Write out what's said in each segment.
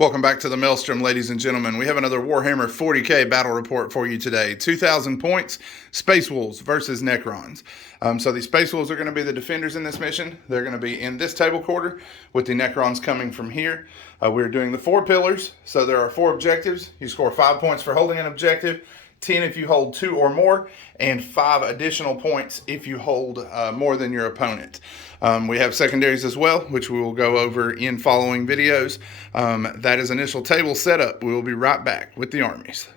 Welcome back to the Maelstrom, ladies and gentlemen. We have another Warhammer 40k battle report for you today. 2,000 points, Space Wolves versus Necrons. So the Space Wolves are going to be the defenders in this mission. They're going to be in this table quarter with the Necrons coming from here. We're doing the 4 pillars, so there are 4 objectives. You score 5 points for holding an objective, 10 if you hold 2 or more, and 5 additional points if you hold more than your opponent. We have secondaries as well, which we will go over in following videos. That is initial table setup. We will be right back with the armies.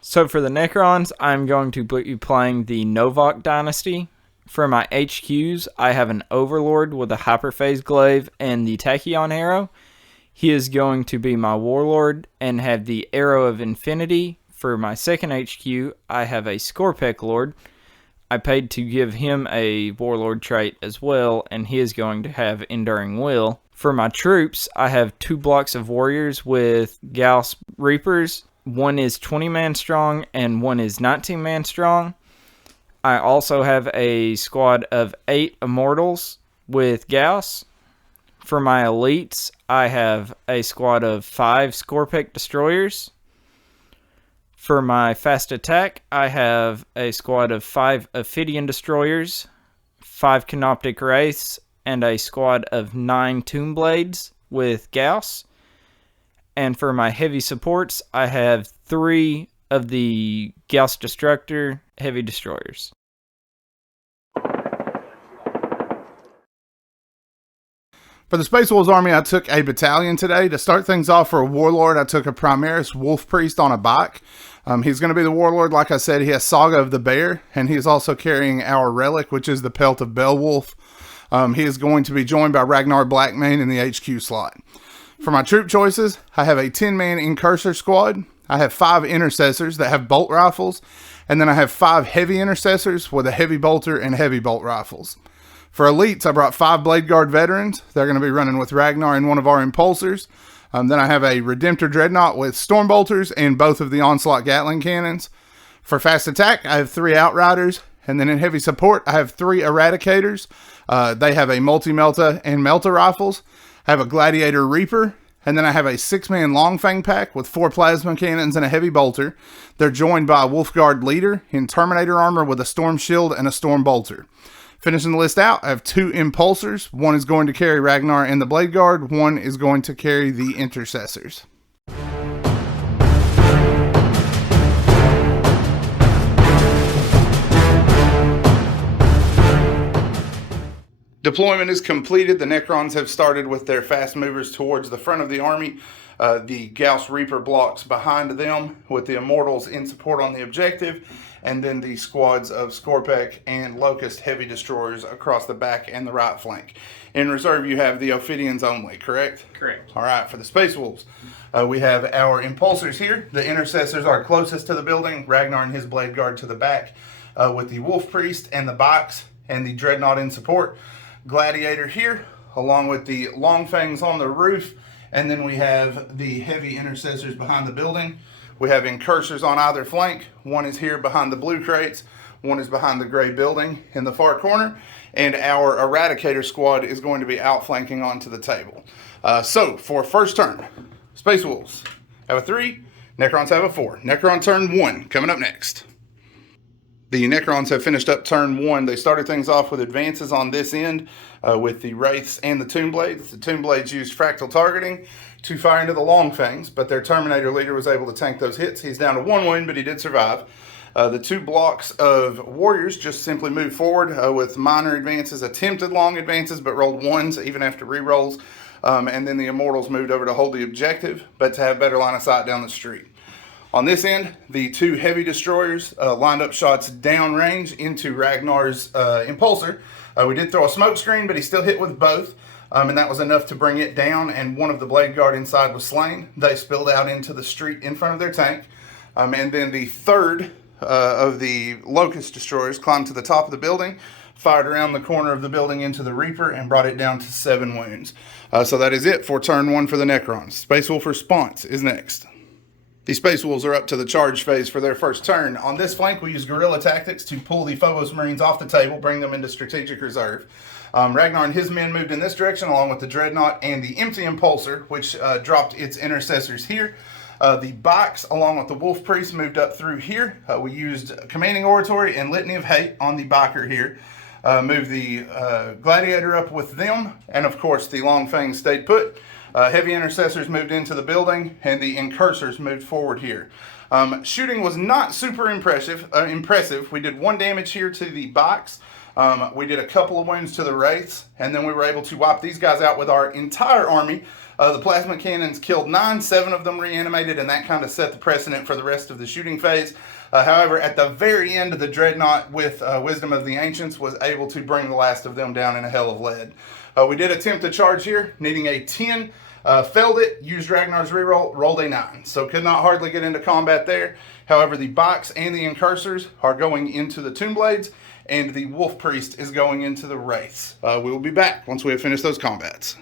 So for the Necrons, I'm going to be playing the Novokh Dynasty. For my HQs, I have an Overlord with a Hyperphase Glaive and the Tachyon Arrow. He is going to be my Warlord and have the Arrow of Infinity. For my second HQ, I have a Skorpekh Lord. I paid to give him a Warlord trait as well, and he is going to have Enduring Will. For my troops, I have 2 blocks of Warriors with Gauss Reapers. One is 20 man strong and one is 19 man strong. I also have a squad of 8 Immortals with Gauss. For my elites, I have a squad of 5 Skorpekh Destroyers. For my fast attack, I have a squad of 5 Ophidian Destroyers, 5 Canoptic Wraiths, and a squad of 9 Tomb Blades with Gauss. And for my heavy supports, I have 3 of the Gauss Destructor Heavy Destroyers. For the Space Wolves army, I took a battalion today. To start things off for a Warlord, I took a Primaris Wolf Priest on a bike. He's going to be the Warlord. Like I said, he has Saga of the Bear, and he is also carrying our relic, which is the Pelt of Beowulf. He is going to be joined by Ragnar Blackmane in the HQ slot. For my troop choices, I have a 10-man Incursor squad. I have 5 Intercessors that have bolt rifles, and then I have 5 Heavy Intercessors with a Heavy Bolter and Heavy Bolt rifles. For elites, I brought 5 Blade Guard veterans. They're going to be running with Ragnar and one of our Impulsors. Then I have a Redemptor Dreadnought with Storm Bolters and both of the Onslaught Gatling Cannons. For fast attack, I have 3 Outriders. And then in heavy support, I have 3 Eradicators. They have a Multi-Melta and Melta rifles. I have a Gladiator Reaper. And then I have a 6-man Longfang pack with 4 Plasma Cannons and a Heavy Bolter. They're joined by a Wolfguard Leader in Terminator armor with a Storm Shield and a Storm Bolter. Finishing the list out, I have 2 Impulsors. One is going to carry Ragnar and the Blade Guard. One is going to carry the Intercessors. Deployment is completed. The Necrons have started with their fast movers towards the front of the army. The Gauss Reaper blocks behind them with the Immortals in support on the objective, and then the squads of Skorpekh and Locust Heavy Destroyers across the back and the right flank. In reserve, you have the Ophidians only, correct? Correct. All right, for the Space Wolves, we have our Impulsors here. The Intercessors are closest to the building, Ragnar and his Blade Guard to the back, with the Wolf Priest and the Bikes and the Dreadnought in support. Gladiator here, along with the Longfangs on the roof, and then we have the Heavy Intercessors behind the building. We have Incursors on either flank. One is here behind the blue crates. One is behind the gray building in the far corner. And our Eradicator squad is going to be outflanking onto the table. So, for first turn, Space Wolves have a 3. Necrons have a 4. Necron turn 1 coming up next. The Necrons have finished up turn 1. They started things off with advances on this end with the Wraiths and the Tomb Blades. The Tomb Blades used fractal targeting to fire into the Longfangs, but their Terminator leader was able to tank those hits. He's down to 1 wound, but he did survive. The 2 blocks of Warriors just simply moved forward with minor advances, attempted long advances, but rolled 1s even after re-rolls. And then the Immortals moved over to hold the objective, but to have better line of sight down the street. On this end, the 2 Heavy Destroyers lined up shots downrange into Ragnar's Impulsor. We did throw a smoke screen, but he still hit with both, and that was enough to bring it down, and one of the Blade Guard inside was slain. They spilled out into the street in front of their tank, and then the 3rd of the Locust Destroyers climbed to the top of the building, fired around the corner of the building into the Reaper, and brought it down to 7 wounds. So that is it for turn 1 for the Necrons. Space Wolf response is next. The Space Wolves are up to the charge phase for their first turn. On this flank, we use guerrilla tactics to pull the Phobos Marines off the table, bring them into strategic reserve. Ragnar and his men moved in this direction along with the Dreadnought and the Empty Impulsor, which dropped its intercessors here. The box, along with the Wolf Priest, moved up through here. We used Commanding Oratory and Litany of Hate on the Biker here. Moved the Gladiator up with them, and of course the Long Fang stayed put. Heavy Intercessors moved into the building, and the Incursors moved forward here. Shooting was not super impressive. We did 1 damage here to the box. We did a couple of wounds to the Wraiths, and then we were able to wipe these guys out with our entire army. The plasma cannons killed 9, 7 of them reanimated, and that kind of set the precedent for the rest of the shooting phase. However, at the very end, the Dreadnought with Wisdom of the Ancients was able to bring the last of them down in a hell of lead. We did attempt to charge here, needing a 10. Failed it, used Ragnar's reroll, rolled a 9. So could not hardly get into combat there. However, the box and the Incursors are going into the Tomb Blades, and the Wolf Priest is going into the Wraiths. We will be back once we have finished those combats.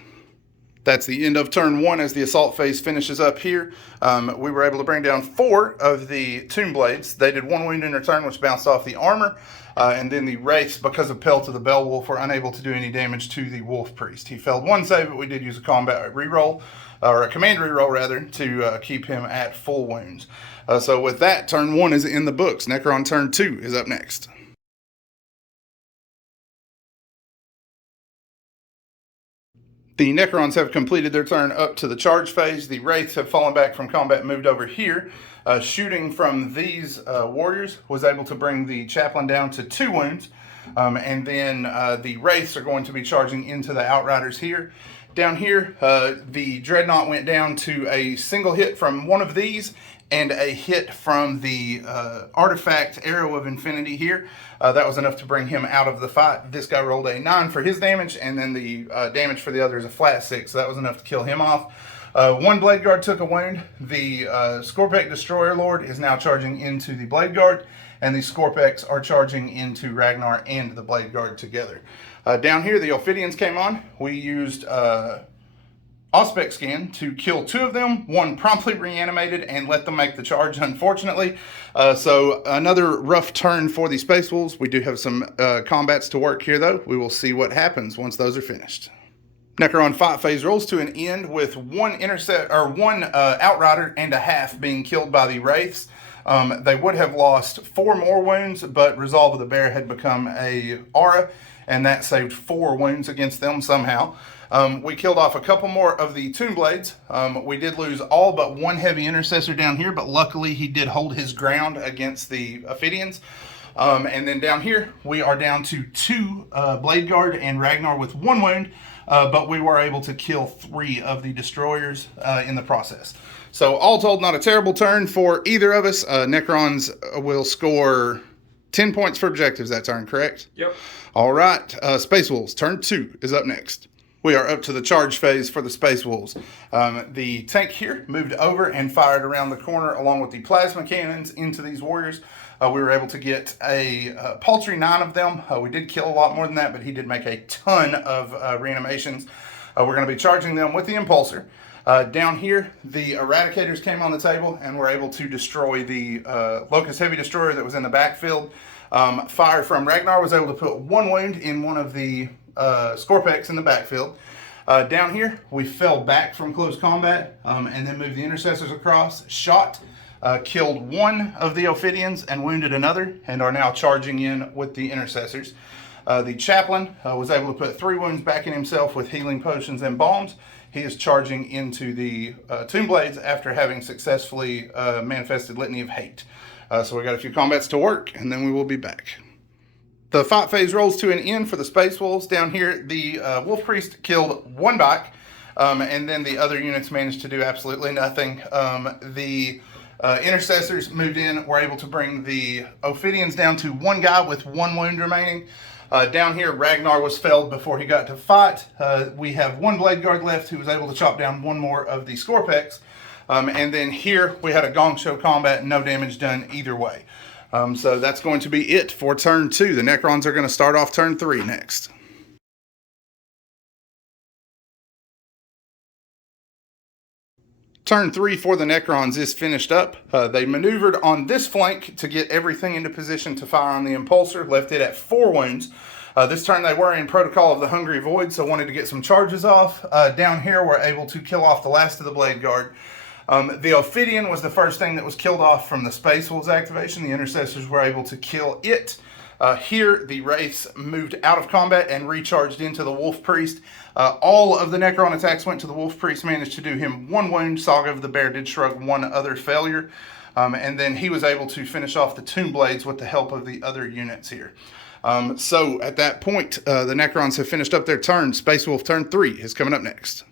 That's the end of turn 1 as the assault phase finishes up here. We were able to bring down 4 of the Tomb Blades. They did 1 wound in return, which bounced off the armor. And then the Wraiths, because of Pelt of the Beowulf, were unable to do any damage to the Wolf Priest. He failed 1 save, but we did use a combat reroll, or a command reroll rather, to keep him at full wounds. So with that, turn 1 is in the books. Necron turn 2 is up next. The Necrons have completed their turn up to the charge phase. The Wraiths have fallen back from combat and moved over here. Shooting from these warriors was able to bring the Chaplain down to 2 wounds. And then the Wraiths are going to be charging into the Outriders here. Down here, the Dreadnought went down to a single hit from one of these and a hit from the Artifact Arrow of Infinity here. That was enough to bring him out of the fight. This guy rolled a 9 for his damage, and then the damage for the other is a flat 6, so that was enough to kill him off. 1 Blade Guard took a wound. The Scorpek Destroyer Lord is now charging into the Blade Guard, and the Scorpeks are charging into Ragnar and the Blade Guard together. Down here, the Ophidians came on. We used Auspex Scan to kill 2 of them. 1 promptly reanimated and let them make the charge, unfortunately. So another rough turn for the Space Wolves. We do have some combats to work here, though. We will see what happens once those are finished. Necron fight phase rolls to an end with 1 Outrider and a half being killed by the Wraiths. They would have lost 4 more wounds, but Resolve of the Bear had become a aura, and that saved 4 wounds against them somehow. We killed off a couple more of the Tomb Blades. We did lose all but 1 heavy intercessor down here, but luckily he did hold his ground against the Ophidians. And then down here, we are down to 2 Blade Guard and Ragnar with 1 wound, but we were able to kill 3 of the destroyers in the process. So all told, not a terrible turn for either of us. Necrons will score 10 points for objectives that turn, correct? Yep. All right, Space Wolves, turn 2 is up next. We are up to the charge phase for the Space Wolves. The tank here moved over and fired around the corner along with the plasma cannons into these warriors. We were able to get a paltry 9 of them. We did kill a lot more than that, but he did make a ton of reanimations. We're going to be charging them with the Impulsor. Down here, the Eradicators came on the table and were able to destroy the Locust Heavy Destroyer that was in the backfield. Fire from Ragnar was able to put 1 wound in one of the Scorpeks in the backfield. Down here, we fell back from close combat and then moved the Intercessors across, shot, killed 1 of the Ophidians and wounded another, and are now charging in with the Intercessors. The Chaplain was able to put 3 wounds back in himself with healing potions and bombs. He is charging into the Tomb Blades after having successfully manifested Litany of Hate. So we got a few combats to work, and then we will be back. The fight phase rolls to an end for the Space Wolves. Down here, the Wolf Priest killed 1 bike, and then the other units managed to do absolutely nothing. The Intercessors moved in, were able to bring the Ophidians down to 1 guy with 1 wound remaining. Down here, Ragnar was felled before he got to fight. We have 1 Blade Guard left who was able to chop down 1 more of the Scorpeks. And then here, we had a gong show combat, no damage done either way. So that's going to be it for turn 2. The Necrons are going to start off turn 3 next. Turn 3 for the Necrons is finished up. They maneuvered on this flank to get everything into position to fire on the Impulsor, left it at 4 wounds. This turn they were in Protocol of the Hungry Void, so wanted to get some charges off. Down here we're able to kill off the last of the Blade Guard. The Ophidian was the first thing that was killed off from the Space Wolves activation. The Intercessors were able to kill it. Here, the Wraiths moved out of combat and recharged into the Wolf Priest. All of the Necron attacks went to the Wolf Priest, managed to do him 1 wound. Saga of the Bear did shrug 1 other failure. And then he was able to finish off the Tomb Blades with the help of the other units here. So at that point, the Necrons have finished up their turn. Space Wolf turn 3 is coming up next.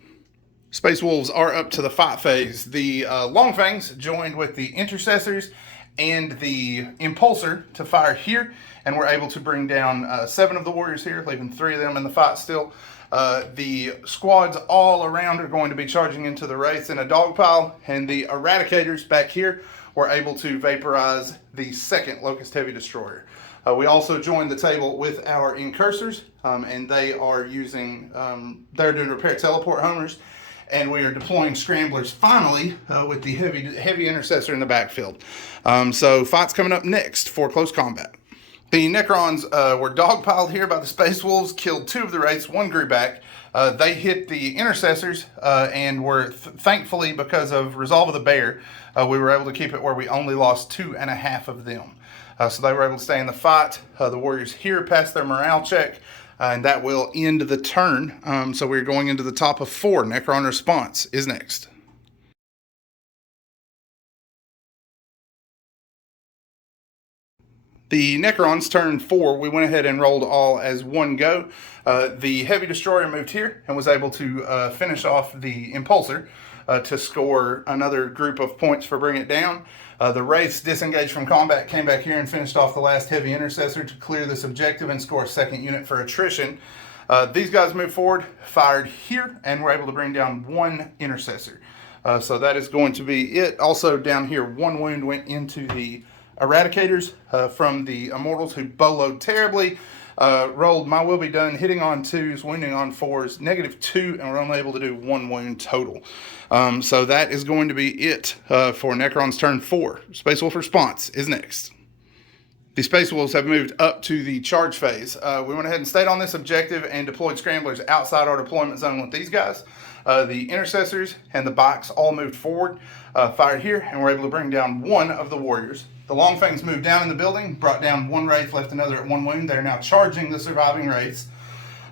Space Wolves are up to the fight phase. The Longfangs joined with the Intercessors and the Impulsor to fire here, and we're able to bring down 7 of the warriors here, leaving 3 of them in the fight still. The squads all around are going to be charging into the Wraiths in a dog pile, and the Eradicators back here were able to vaporize the 2nd Locust Heavy Destroyer. We also joined the table with our Incursors, and they are using, they're doing repair teleport homers, and we are deploying Scramblers finally with the heavy Intercessor in the backfield. So fights coming up next for close combat. The Necrons were dogpiled here by the Space Wolves, killed 2 of the Wraiths, 1 grew back. They hit the Intercessors and were, thankfully, because of Resolve of the Bear, we were able to keep it where we only lost 2.5 of them. So they were able to stay in the fight. The Warriors here passed their morale check, and that will end the turn. So we're going into the top of 4. Necron response is next. The Necrons turn 4. We went ahead and rolled all as 1 go. The Heavy Destroyer moved here and was able to finish off the Impulsor to score another group of points for bring it down. The Wraiths disengaged from combat, came back here and finished off the last Heavy Intercessor to clear this objective and score a 2nd unit for attrition. These guys moved forward, fired here, and were able to bring down 1 Intercessor. So that is going to be it. Also down here, 1 wound went into the Eradicators from the Immortals, who boloed terribly. Rolled My Will Be Done, hitting on 2s, wounding on 4s, -2, and we're only able to do 1 wound total. So that is going to be it for Necron's turn 4. Space Wolf response is next. The Space Wolves have moved up to the charge phase. We went ahead and stayed on this objective and deployed Scramblers outside our deployment zone with these guys. The Intercessors and the Bikes all moved forward, fired here, and were able to bring down 1 of the Warriors. The Longfangs moved down in the building, brought down 1 Wraith, left another at 1 wound. They're now charging the surviving Wraiths.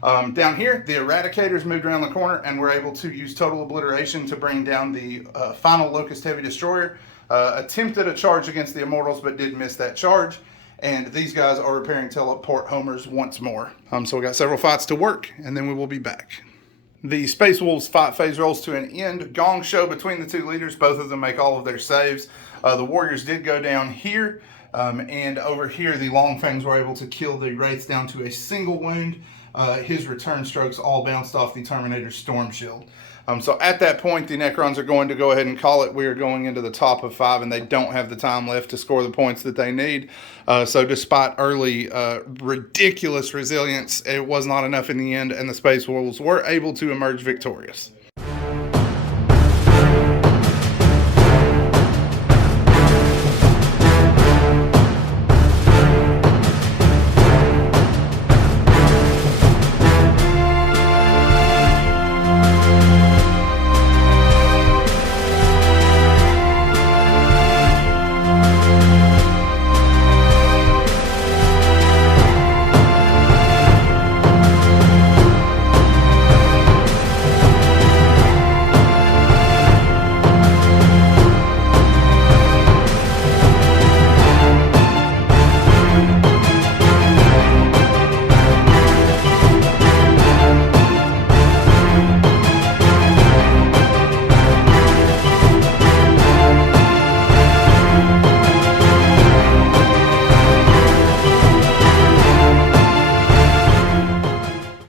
Down here, the Eradicators moved around the corner and were able to use Total Obliteration to bring down the final Locust Heavy Destroyer. Attempted a charge against the Immortals, but did miss that charge. And these guys are repairing teleport homers once more. So we got several fights to work, and then we will be back. The Space Wolves fight phase rolls to an end. Gong show between the 2 leaders. Both of them make all of their saves. The Warriors did go down here, and over here the Longfangs were able to kill the Wraiths down to a single wound. His return strokes all bounced off the Terminator's Storm Shield. So at that point, the Necrons are going to go ahead and call it. We are going into the top of 5, and they don't have the time left to score the points that they need. So despite early ridiculous resilience, it was not enough in the end, and the Space Wolves were able to emerge victorious.